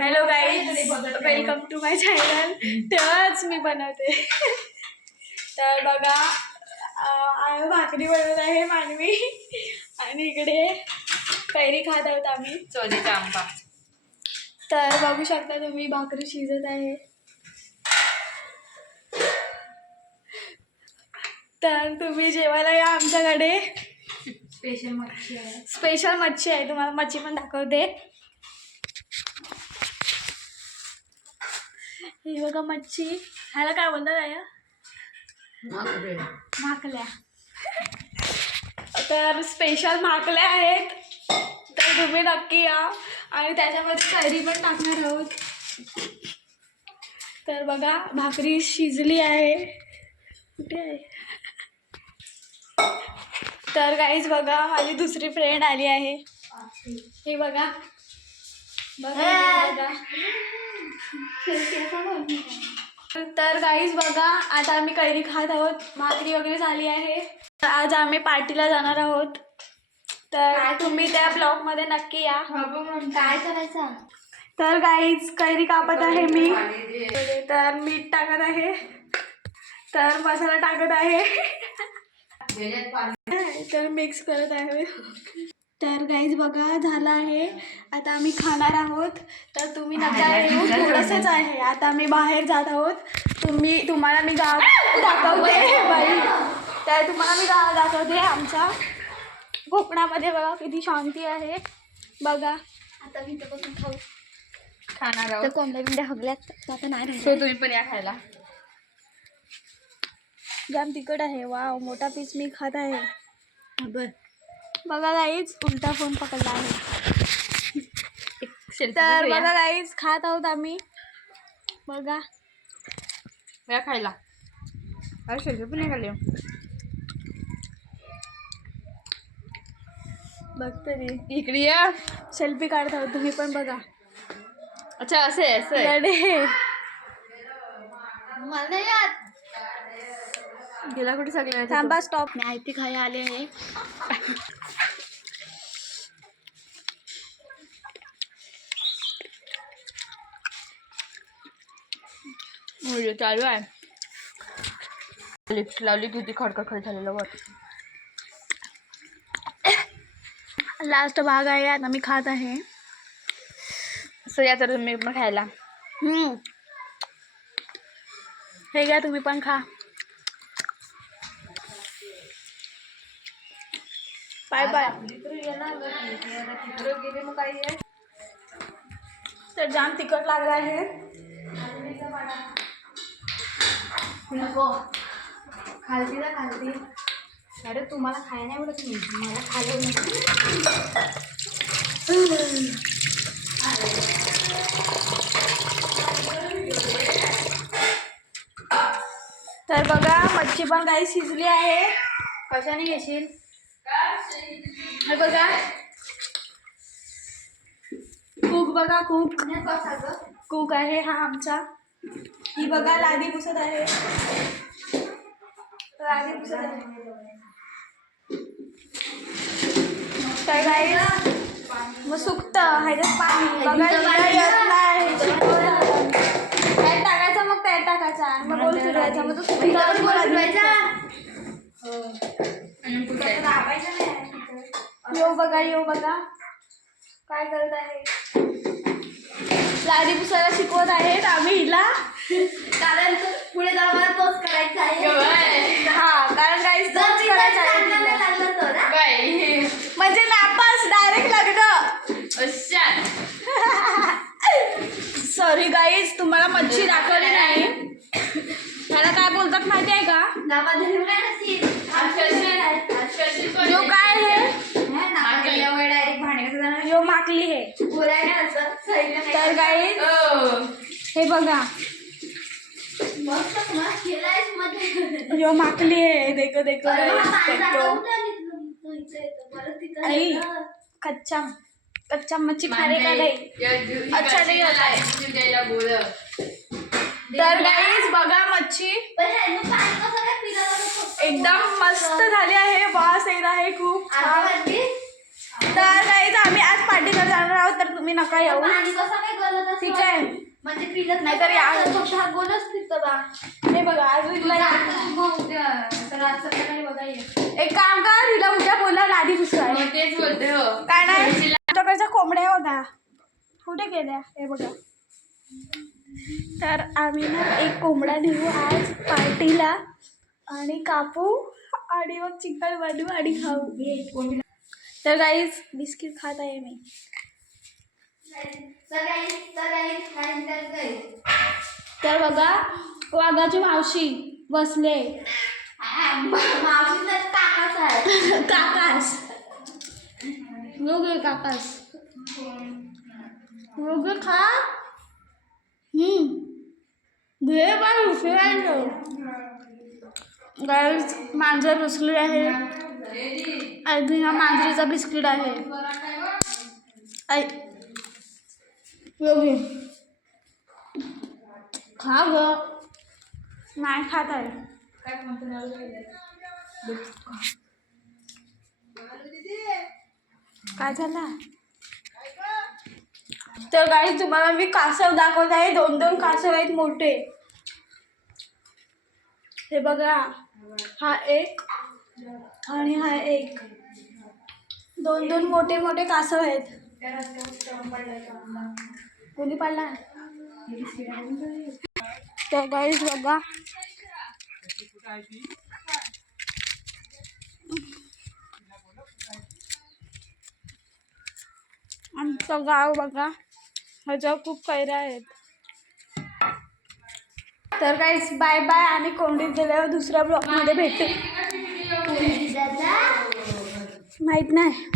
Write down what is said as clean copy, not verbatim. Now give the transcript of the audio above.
Hello guys, welcome to my channel. तेव्हाच मी बनवते. तर बघा, भाकरी बनवत आहे मानवी आणि इकडे कैरी खात आहोत आम्ही, चोलीचा आंबा. तर बघू शकता तुम्ही, भाकरी शिजत आहे. तर तुम्ही जेवायला या आमच्याकडे. स्पेशल मच्छी आहे. स्पेशल मच्छी आहे, तुम्हाला मच्छी पण दाखवते. ही बघा मच्छी, ह्याला काय बोलतात या माकल्या. तर स्पेशल माकल्या आहेत, तर तुम्ही नक्की या. आणि त्याच्यामध्ये कैरी पण टाकणार आहोत. तर बघा, भाकरी शिजली आहे. कुठे आहे? तर गाईज बघा, माझी दुसरी फ्रेंड आली आहे. हे बघा बघा. तर गाईज बघा, आता आम्ही कैरी खात आहोत. भाकरी वगैरे झाली आहे. तर आज आम्ही पार्टीला जाणार आहोत, तर तुम्ही त्या ब्लॉगमध्ये नक्की या. काय करायचं? तर गाईज कैरी कापत आहे मी. तर मीठ टाकत आहे, तर मसाला टाकत आहे, तर मिक्स करत आहे. तर गाईज बघा, झालं आहे. आता आम्ही खाणार आहोत. तर तुम्ही नका येऊ, थोडंसंच आहे. आता आम्ही बाहेर जात आहोत. तुम्हाला मी गाव दाखवते बाई. तर तुम्हाला मी गाव दाखवते आमच्या कोकणामध्ये. बघा किती शांती आहे. बघा, आता मी इथं खाऊ खाणार तर आहोत. कोंबड्या बिंड्या हगल्यात, आता नाही राहिलं. सो तुम्ही पण या खायला. जाम तिखट आहे. वाव, मोठा पीस मी खात आहे. बघा गाईज, उलटा फोन पकडला आहे. तर बघा गाईज, खात आहोत आम्ही. बघा, या खायला. अरे शेल्फी पण नाही खाल्ली. बघ तरी, इकडे या. सेल्फी काढत आहोत, तुम्ही पण बघा. अच्छा, असं आहे, असं आहे. रेडे मला याद गेला कुठे सगळे. थांबा, स्टॉप. मी आयती खायला आले आहे. व्हिडिओ चालू आहे. लिप्स लावली होती, खडखड झालेलं वर. लास्ट भाग आहे, आता मी खात आहे. सो या तर तुम्ही पण खायला. हे घ्या, तुम्ही पण खा. Bye bye. तर जाम तिखट लागला आहे. नको खालती ना खालती. अरे तुम्हाला खायला नाही आवडत, मला खायला. तर बघा, मच्छी पण काही शिजली आहे. कशाने घेशील? हे बघा, कूक बघा, कूक आहे हा आमचा. ही बघा, लादी पुसत आहे. काय गाईस, मग सुकतं ह्याच्यात पाणी. बघा, येत नाही. त्यात टाकायचं, मग त्यात टाकायचा आणि मग गोल फिरवायचा. मग तो फिरवायचा. येऊ बघा काय करत आहे. लादी पुसायला शिकवत आहेत आम्ही हिला, कारण पुढे जाऊन तोच करायचा आहे. हा, कारण काहीच तोच करायचा आहे. म्हणजे नापास, डायरेक्ट लग्न. सॉरी गाईज, तुम्हाला मच्छी दाखवली नाही. त्याला काय बोलतात माहिती आहे का? यो काय आहे? यो माकली आहे. तर गाईज हे बघा, यो माकली है. देखो देखो आई, कच्चा मच्छी खाने का नहीं, अच्छा नहीं होता है. तर गाईज बघा, मच्छी एकदम मस्त झाली आहे. वास येत आहे खूप छान. तर गाईज आम्ही आज पार्टी करायला जाणार आहोत, तर तुम्ही नका येऊ. ठीक नाहीतर हे बघा अजून एक काम कर, हिला उद्या बोला लादी पुसवाय. तेच बोलते हो. काय नाही तुझ्याकडच्या कोंबड्या बघा कुठे गेल्या हे बघा. तर आम्ही ना एक कोंबडा नेऊ आज पार्टीला आणि कापू आणि मग चिकन बनवू आणि खाऊ. तर गाईज बिस्किट खात आहे मी. तर बघा वाघाची मावशी बसले. काकास काकास खा. घे बाय उशिरायचं. गाईज मांजर रुसली आहे. आय थिंक हा मांजरीचा बिस्किट आहे. योगी खा ग. नाही खात आहे. काय झाला. तर गाईज तुम्हाला मी कासव दाखवत आहे. 2-2 कासव आहेत मोठे. हे बघा हा एक आणि हा एक. 2-2 मोठे मोठे कासव आहेत. कोणी पाडला. तर गाईज बघा आमचं गाव बघा ह्याच्यावर खूप कैऱ्या आहेत. तर गाईज बाय बाय. आणि कोंडीत गेल्यावर दुसऱ्या ब्लॉगमध्ये भेटू. माहित नाही.